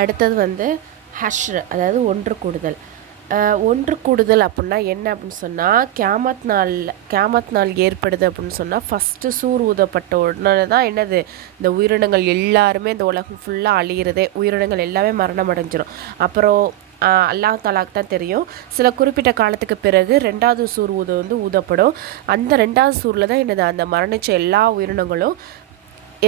அடுத்தது வந்து ஹஷ்ர், அதாவது ஒன்று கூடுதல். ஒன்று கூடுதல் அப்படின்னா என்ன அப்படின்னு சொன்னால், கியாமத் நாள் ஏற்படுது அப்படின்னு சொன்னால் ஃபஸ்ட்டு சூர் ஊதப்பட்ட உடனே தான் என்னது, இந்த உயிரினங்கள் எல்லாருமே இந்த உலகம் ஃபுல்லாக அழியிறதே, உயிரினங்கள் எல்லாமே மரணம் அடைஞ்சிரும். அப்புறம் அல்லாஹ் தாலாக்கு தான் தெரியும், சில குறிப்பிட்ட காலத்துக்கு பிறகு ரெண்டாவது சூர் ஊதப்படும். அந்த ரெண்டாவது சூரில் தான் என்னது, அந்த மரணிச்ச எல்லா உயிரினங்களும்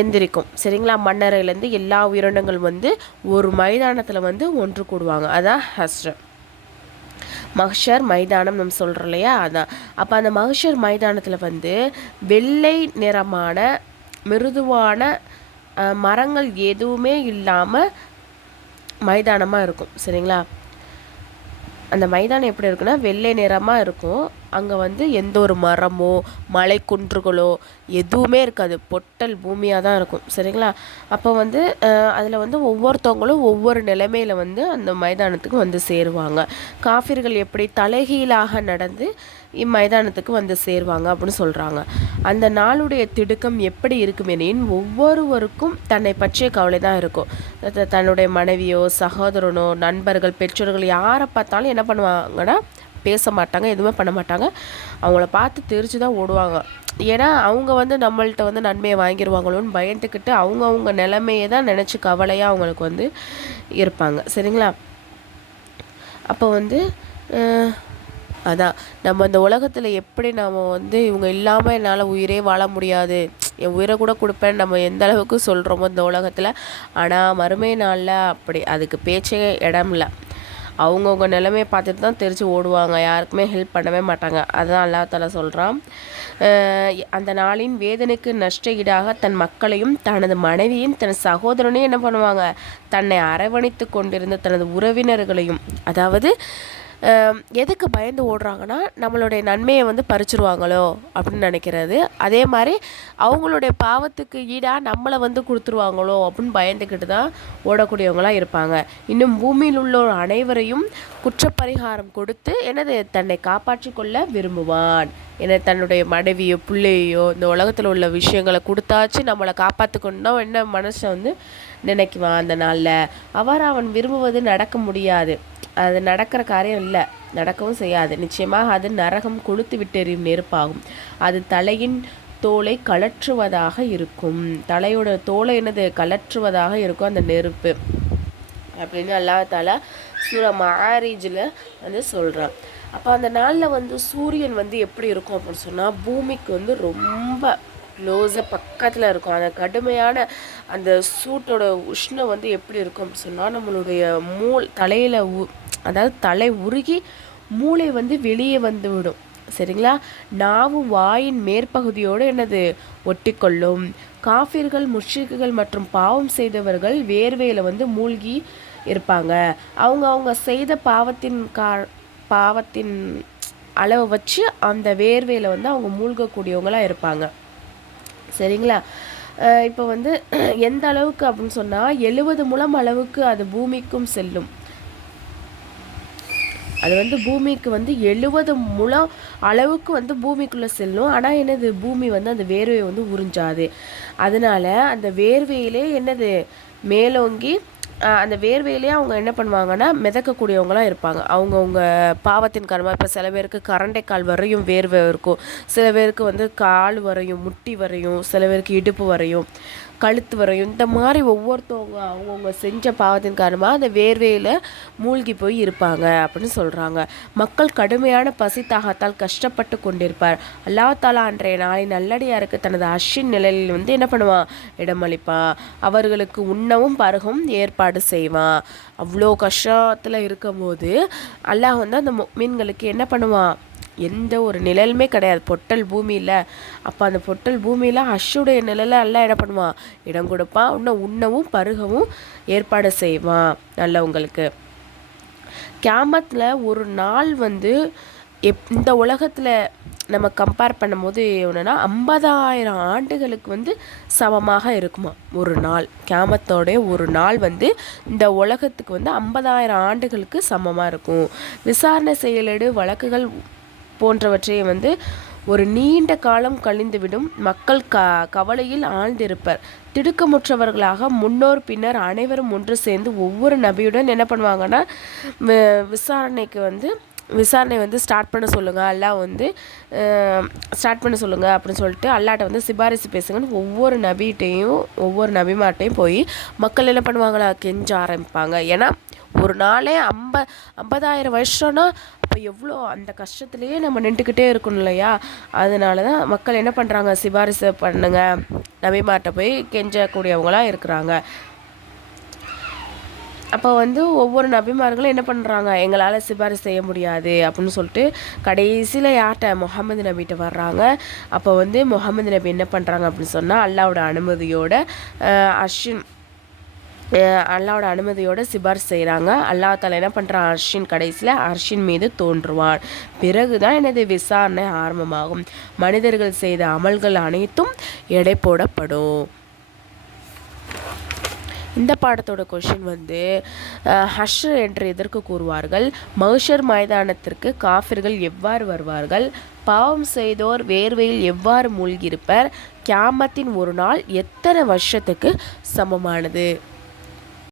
எந்திரிக்கும். சரிங்களா? மண்ணறையிலேருந்து எல்லா உயிரினங்கள் வந்து ஒரு மைதானத்தில் வந்து ஒன்று கூடுவாங்க. அதான் ஹஸ்ர். மஹ்ஷர் மைதானம் நம்ம சொல்கிறோம் இல்லையா, அதான். அப்போ அந்த மஹ்ஷர் மைதானத்தில் வந்து வெள்ளை நிறமான மிருதுவான மரங்கள் எதுவுமே இல்லாமல் மைதானமாக இருக்கும். சரிங்களா? அந்த மைதானம் எப்படி இருக்குன்னா வெள்ளை நிறமாக இருக்கும். அங்கே வந்து எந்த ஒரு மரமோ மலை குன்றுகளோ எதுவுமே இருக்காது, பொட்டல் பூமியாக தான் இருக்கும். சரிங்களா? அப்போ வந்து அதில் வந்து ஒவ்வொருத்தவங்களும் ஒவ்வொரு நிலைமையில் வந்து அந்த மைதானத்துக்கு வந்து சேருவாங்க. காஃபிர்கள் எப்படி தலைகீழாக நடந்து இம்மைதானத்துக்கு வந்து சேருவாங்க அப்படின்னு சொல்கிறாங்க. அந்த நாளுடைய திடுக்கம் எப்படி இருக்குமெனின், ஒவ்வொருவருக்கும் தன்னை பற்றிய கவலை தான் இருக்கும். தன்னுடைய மனைவியோ சகோதரனோ நண்பர்கள் பெற்றோர்கள் யாரை பார்த்தாலும் என்ன பண்ணுவாங்கன்னா பேச மாட்டாங்க, எதுவுமே பண்ண மாட்டாங்க. அவங்கள பார்த்து தெரிச்சு தான் ஓடுவாங்க. ஏன்னா அவங்க வந்து நம்மள்கிட்ட வந்து நன்மையை வாங்கிடுவாங்களோன்னு பயந்துக்கிட்டு அவங்க நிலைமையை தான் நினச்சி கவலையாக அவங்களுக்கு வந்து இருப்பாங்க. சரிங்களா? அப்போ வந்து அதான் நம்ம இந்த உலகத்தில் எப்படி நம்ம வந்து இவங்க இல்லாமல் என்னால் உயிரே வாழ முடியாது, என் உயிரை கூட கொடுப்பேன்னு நம்ம எந்த அளவுக்கு சொல்கிறோமோ இந்த உலகத்தில், ஆனால் மறுமை நாளில் அப்படி அதுக்கு பேச்சே இடம் இல்லை. அவங்கவுங்க நிலைமையை பார்த்துட்டு தான் தெரிச்சு ஓடுவாங்க, யாருக்குமே ஹெல்ப் பண்ணவே மாட்டாங்க. அதுதான் அல்லாஹ் தஆலா சொல்கிறான். அந்த நாளின் வேதனைக்கு நஷ்ட ஈடாக தன் மக்களையும் தனது மனைவியும் தன் சகோதரனையும் என்ன பண்ணுவாங்க, தன்னை அரவணைத்து கொண்டிருந்த தனது உறவினர்களையும், அதாவது எதுக்கு பயந்து ஓடுறாங்கன்னா நம்மளுடைய நன்மையை வந்து பறிச்சிருவாங்களோ அப்படின்னு நினைக்கிறது. அதே மாதிரி அவங்களுடைய பாவத்துக்கு ஈடாக நம்மளை வந்து கொடுத்துருவாங்களோ அப்படின்னு பயந்துக்கிட்டு தான் ஓடக்கூடியவங்களாக இருப்பாங்க. இன்னும் பூமியில் உள்ளோர் அனைவரையும் குற்றப்பரிகாரம் கொடுத்து எனது தன்னை காப்பாற்றி கொள்ள விரும்புவான். ஏன்னா தன்னுடைய மனைவியோ பிள்ளையோ இந்த உலகத்தில் உள்ள விஷயங்களை கொடுத்தாச்சு நம்மளை காப்பாற்றிக்கொண்டா என்ன மனசை வந்து நினைக்குவான். அந்த நாளில் அவன் விரும்புவது நடக்க முடியாது, அது நடக்கிற காரியம் இல்லை, நடக்கவும் செய்யாது. நிச்சயமாக அது நரகம் கொளுத்து விட்டெறியும் நெருப்பாகும். அது தலையின் தோலை கலற்றுவதாக இருக்கும், தலையோட தோலை என்னது கலற்றுவதாக இருக்கும் அந்த நெருப்பு அப்படின்னு அல்லாஹ் தஆலா சூரா மஆரிஜில் வந்து சொல்கிறான். அப்போ அந்த நாளில் வந்து சூரியன் வந்து எப்படி இருக்கும் அப்படின்னு சொன்னால், பூமிக்கு வந்து ரொம்ப க்ளோஸாக பக்கத்தில் இருக்கும். அந்த கடுமையான அந்த சூட்டோட உஷ்ணம் வந்து எப்படி இருக்கும் அப்படின்னு சொன்னால், நம்மளுடைய தலையில் அதாவது தலை உருகி மூளை வந்து வெளியே வந்து விடும். சரிங்களா? நாவு வாயின் மேற்பகுதியோடு என்னது ஒட்டிக்கொள்ளும். காஃபிர்கள் முஷ்ரிக்குகள் மற்றும் பாவம் செய்தவர்கள் வேர்வையில் வந்து மூழ்கி இருப்பாங்க. அவங்க செய்த பாவத்தின் அளவை வச்சு அந்த வேர்வையில் வந்து அவங்க மூழ்கக்கூடியவங்களாக இருப்பாங்க. சரிங்களா? இப்போ வந்து எந்த அளவுக்கு அப்படின்னு சொன்னால் 70 முழம் அளவுக்கு அது பூமிக்கும் செல்லும். அது வந்து பூமிக்கு வந்து 70 முழம் அளவுக்கு வந்து பூமிக்குள்ளே செல்லும். ஆனால் என்னது, பூமி வந்து அந்த வேர்வையை வந்து உறிஞ்சாது. அதனால் அந்த வேர்வையிலே என்னது மேலோங்கி அந்த வேர்வையிலே அவங்க என்ன பண்ணுவாங்கன்னா மிதக்கக்கூடியவங்களாம் இருப்பாங்க. அவங்கவுங்க பாவத்தின் காரணமாக. இப்போ சில பேருக்கு கரண்டை கால் வரையும் வேர்வை இருக்கும், சில பேருக்கு வந்து கால் வரையும் முட்டி வரையும், சில பேருக்கு இடுப்பு வரையும் கழுத்து வரையும். இந்த மாதிரி ஒவ்வொருத்தவங்க அவங்கவுங்க செஞ்ச பாவத்தின் காரணமாக அந்த வேர்வையில் மூழ்கி போய் இருப்பாங்க அப்படின்னு சொல்கிறாங்க. மக்கள் கடுமையான பசி தாகத்தால் கஷ்டப்பட்டு கொண்டிருப்பார். அல்லாஹ் தஆலா அன்றைய நாளின் நல்லடியாருக்கு தனது அஷ்ஷின் நிழலில் வந்து என்ன பண்ணுவான், இடமளிப்பான். அவர்களுக்கு உண்ணவும் பருகும் ஏற்பாடு செய்வான். அவ்வளோ கஷ்டத்தில் இருக்கும் போது அல்லாஹ் வந்து அந்த முஃமின்களுக்கு என்ன பண்ணுவான், எந்த ஒரு நிழலுமே கிடையாது, பொட்டல் பூமியில். அப்போ அந்த பொட்டல் பூமியில் அஷ்ஷுடைய நிழலை எல்லாம் என்ன பண்ணுவான், இடம் கொடுப்பான். இன்னும் உண்ணவும் பருகவும் ஏற்பாடு செய்வான் நல்லவங்களுக்கு. கியாமத்தில் ஒரு நாள் வந்து இந்த உலகத்தில் நம்ம கம்பேர் பண்ணும்போது என்னென்னா 50,000 ஆண்டுகளுக்கு வந்து சமமாக இருக்குமா ஒரு நாள். கியாமத்தோடைய ஒரு நாள் வந்து இந்த உலகத்துக்கு வந்து 50,000 ஆண்டுகளுக்கு சமமாக இருக்கும். விசாரணை செயலேடு வழக்குகள் போன்றவற்றை வந்து ஒரு நீண்ட காலம் கழிந்துவிடும். மக்கள் கவலையில் ஆழ்ந்திருப்பர். திடுக்கமுற்றவர்களாக முன்னோர் பின்னர் அனைவரும் ஒன்று சேர்ந்து ஒவ்வொரு நபியுடன் என்ன பண்ணுவாங்கன்னா விசாரணை ஸ்டார்ட் பண்ண சொல்லுங்கள், அல்லாஹ் ஸ்டார்ட் பண்ண சொல்லுங்கள் அப்படின்னு சொல்லிட்டு அல்லாட்ட சிபாரிசு பேசுங்கன்னு ஒவ்வொரு நபிமார்ட்டையும் போய் மக்கள் என்ன பண்ணுவாங்களா, கெஞ்ச ஆரம்பிப்பாங்க. ஏன்னா ஒரு நாளே 50,000 வருஷம்னா அப்போ எவ்வளோ அந்த கஷ்டத்துலேயே நம்ம நின்றுக்கிட்டே இருக்கணும் இல்லையா. அதனால தான் மக்கள் என்ன பண்ணுறாங்க, சிபாரிசு பண்ணுங்க நபிமார்ட்ட போய் கெஞ்சக்கூடியவங்களாக இருக்கிறாங்க. அப்போ ஒவ்வொரு நபிமார்களும் என்ன பண்ணுறாங்க, எங்களால் சிபாரிசு செய்ய முடியாது அப்படின்னு சொல்லிட்டு கடைசியில் யார்கிட்ட, முகமது நபிகிட்ட வர்றாங்க. அப்போ முகமது நபி என்ன பண்ணுறாங்க அப்படின்னு சொன்னால் அல்லாவோட அனுமதியோட சிபாரிசு செய்கிறாங்க. அல்லாஹ் தாலா என்ன பண்ணுறான், கடைசியில் அர்ஷின் மீது தோன்றுவான். பிறகு தான் விசாரணை ஆரம்பமாகும். மனிதர்கள் செய்த அமல்கள் அனைத்தும் எடை போடப்படும். இந்த பாடத்தோட கொஷின் ஹஷ்ர் என்று எதற்கு கூறுவார்கள்? மஹ்ஷர் மைதானத்திற்கு காஃபிர்கள் எவ்வாறு வருவார்கள்? பாவம் செய்தோர் வேர்வையில் எவ்வாறு மூழ்கியிருப்பர்? கியாமத்தின் ஒரு நாள் எத்தனை வருஷத்துக்கு சமமானது?